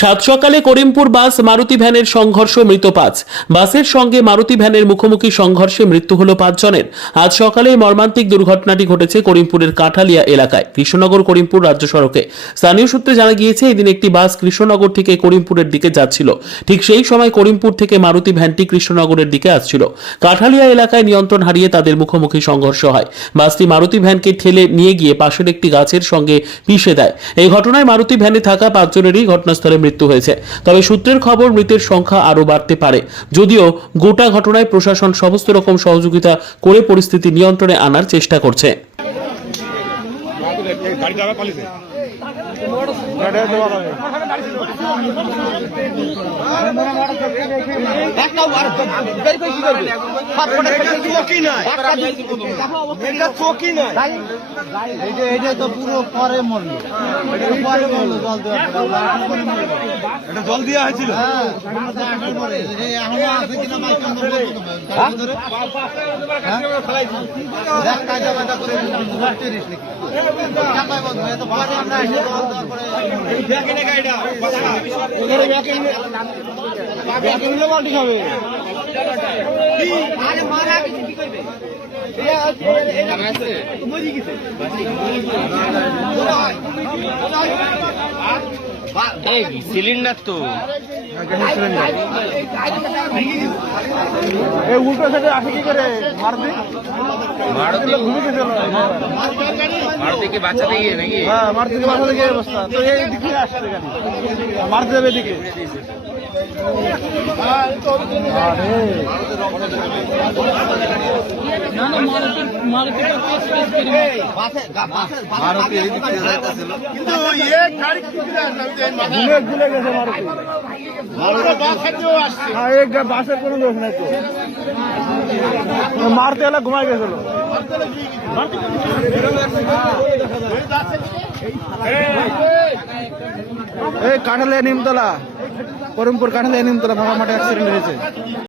সাত সকালে করিমপুর বাস মারুতি ভ্যানের সংঘর্ষ মৃত পাঁচ। বাসের সঙ্গে মারুতি ভ্যানের মুখোমুখি সংঘর্ষে মৃত্যু হল পাঁচজনের আজ সকালে মর্মান্তিক দুর্ঘটনাটি ঘটেছে করিমপুরের কাঠালিয়া এলাকায়, কৃষ্ণনগর করিমপুর রাজ্য সড়কে। স্থানীয় সূত্রে জানা গিয়েছে, এদিন একটি বাস কৃষ্ণনগর থেকে করিমপুরের দিকে যাচ্ছিল। ঠিক সেই সময় করিমপুর থেকে মারুতি ভ্যানটি কৃষ্ণনগরের দিকে আসছিল। কাঠালিয়া এলাকায় নিয়ন্ত্রণ হারিয়ে তাদের মুখোমুখি সংঘর্ষ হয়। বাসটি মারুতি ভ্যানকে ঠেলে নিয়ে গিয়ে পাশের একটি গাছের সঙ্গে পিষে দেয়। এই ঘটনায় মারুতি ভ্যানে থাকা পাঁচজনেরই ঘটনাস্থলে মৃত্যু হয়েছে। তবে সূত্রের খবর, মৃতের সংখ্যা আরও বাড়তে পারে। যদিও গোটা ঘটনায় প্রশাসন সমস্ত রকম সহযোগিতা করে পরিস্থিতি নিয়ন্ত্রণে আনার চেষ্টা করছে। গাড়ি পালিছে এটা তো পুরো পরে মরলো। এটা পরে জল এখন এটা হয়েছিল? হ্যাঁ, এখন তো এখন মরে। এই এখনও আছে কিনা মাছ কামড় বলব তোমায়। গাড়ি ধরে? হ্যাঁ? দেখ কায়দা বায়দা করে ধরতে দিস নাকি? চাপায় বন্ধ, এ তো পরে আমরা এসে জল দেওয়ার পরে সিলিন্ডার তো উল্টো সাইডে আসে কি করে মারতে মারুতি মারুতিকে বাঁচাতে গিয়ে নাকি? হ্যাঁ থেকে অবস্থা। তো এই দিকে আসছে গাড়ি মারতে যাবে এদিকে। হ্যাঁ এক বাসের কোনো দোষ নাই তো। মারতে এলে ঘুমাই গেছিল। এই কাঠালে নিমতলা করিমপুর কাঠালে নিমতলা ভাঙা মাঠে অ্যাক্সিডেন্ট হয়েছে।